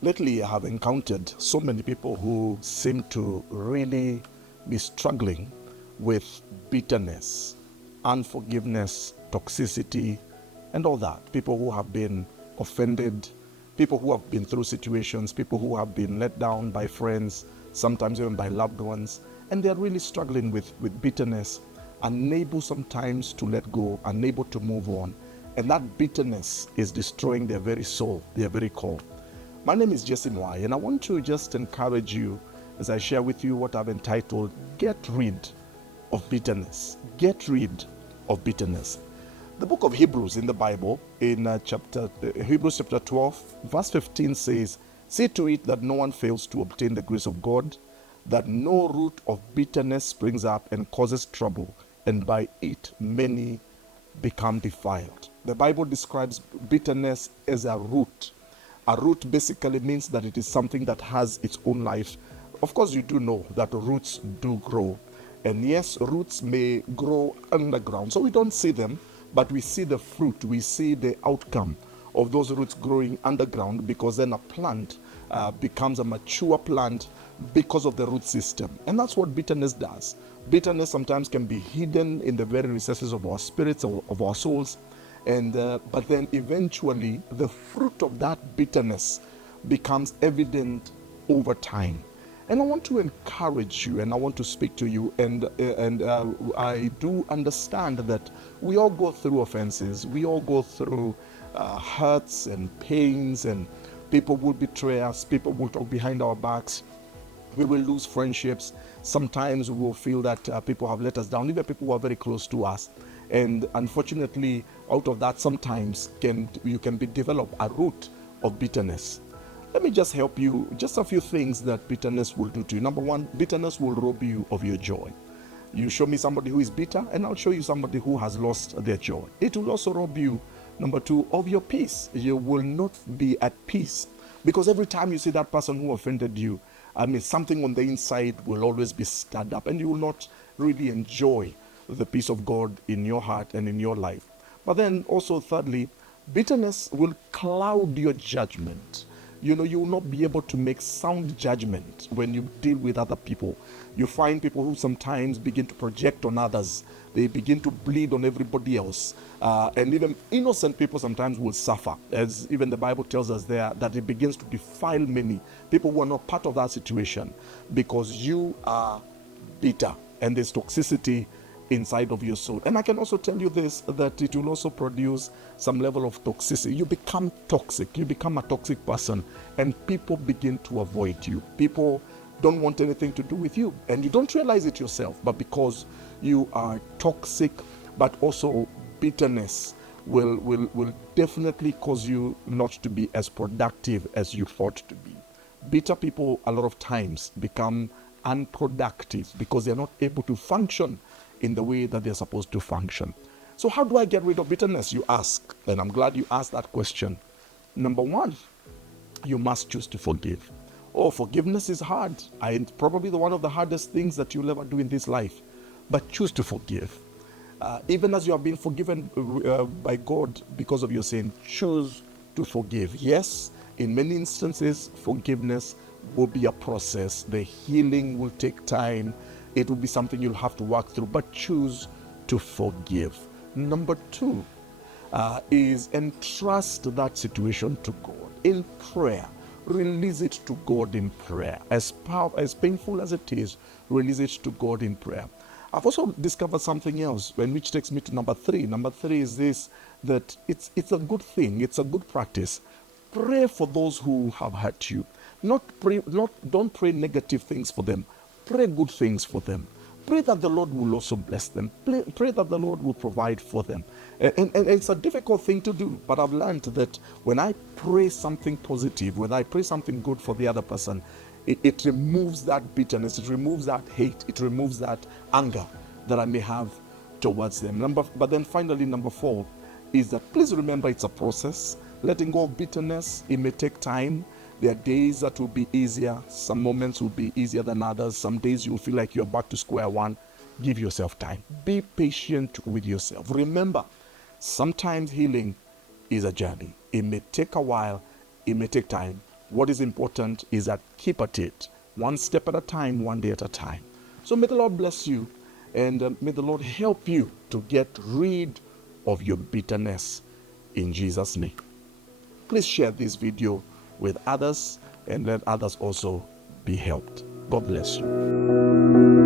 Lately, I have encountered so many people who seem to really be struggling with bitterness, unforgiveness, toxicity, and all that. People who have been offended, people who have been through situations, people who have been let down by friends, sometimes even by loved ones, and they're really struggling with bitterness, unable sometimes to let go, unable to move on. And that bitterness is destroying their very soul, their very core. My name is Mwai, and I want to just encourage you as I share with you what I've entitled, Get Rid of Bitterness. Get rid of bitterness. The book of Hebrews in the Bible, in Hebrews chapter 12, verse 15 says, "See to it that no one fails to obtain the grace of God, that no root of bitterness springs up and causes trouble, and by it many become defiled." The Bible describes bitterness as a root. A root basically means that it is something that has its own life. Of course, you do know that roots do grow. And yes, roots may grow underground. So we don't see them, but we see the fruit. We see the outcome of those roots growing underground, because then a plant becomes a mature plant because of the root system. And that's what bitterness does. Bitterness sometimes can be hidden in the very recesses of our spirits, of our souls. But then eventually the fruit of that bitterness becomes evident over time. And I want to encourage you, and I want to speak to you, and I do understand that we all go through offenses. We all go through hurts and pains, and people will betray us. People will talk behind our backs. We will lose friendships. Sometimes we will feel that people have let us down, even people who are very close to us. And unfortunately, out of that, sometimes you can develop a root of bitterness. Let me just help you, just a few things that bitterness will do to you. Number one, bitterness will rob you of your joy. You show me somebody who is bitter, and I'll show you somebody who has lost their joy. It will also rob you, number two, of your peace. You will not be at peace, because every time you see that person who offended you, something on the inside will always be stirred up, and you will not really enjoy the peace of God in your heart and in your life. But then also, thirdly, bitterness will cloud your judgment. You will not be able to make sound judgment when you deal with other people. You find people who sometimes begin to project on others. They begin to bleed on everybody else. And even innocent people sometimes will suffer. As even the Bible tells us there, that it begins to defile many people who are not part of that situation, because you are bitter and there's toxicity inside of your soul. And I can also tell you this, that it will also produce some level of toxicity. You become toxic. You become a toxic person, and people begin to avoid you. People don't want anything to do with you, and you don't realize it yourself, but because you are toxic. But also bitterness will definitely cause you not to be as productive as you thought to be. Bitter people a lot of times become unproductive because they're not able to function in the way that they're supposed to function. So how do I get rid of bitterness, you ask? And I'm glad you asked that question. Number one, you must choose to forgive. Oh, forgiveness is hard. It's probably one of the hardest things that you'll ever do in this life. But choose to forgive. Even as you have been forgiven by God because of your sin, choose to forgive. Yes, in many instances, forgiveness will be a process. The healing will take time. It will be something you'll have to work through, but choose to forgive. Number two is entrust that situation to God in prayer. Release it to God in prayer. As painful as it is, release it to God in prayer. I've also discovered something else, which takes me to number three. Number three is this, that it's a good thing. It's a good practice. Pray for those who have hurt you. Don't pray negative things for them. Pray good things for them. Pray that the Lord will also bless them. Pray that the Lord will provide for them. And it's a difficult thing to do, but I've learned that when I pray something positive, when I pray something good for the other person, it removes that bitterness, it removes that hate, it removes that anger that I may have towards them. But then finally, number four is that please remember it's a process. Letting go of bitterness, it may take time. There are days that will be easier. Some moments will be easier than others. Some days you'll feel like you're back to square one. Give yourself time. Be patient with yourself. Remember, sometimes healing is a journey. It may take a while. It may take time. What is important is that keep at it, one step at a time, one day at a time. So may the Lord bless you, and may the Lord help you to get rid of your bitterness in Jesus' name. Please share this video with others and let others also be helped. God bless you.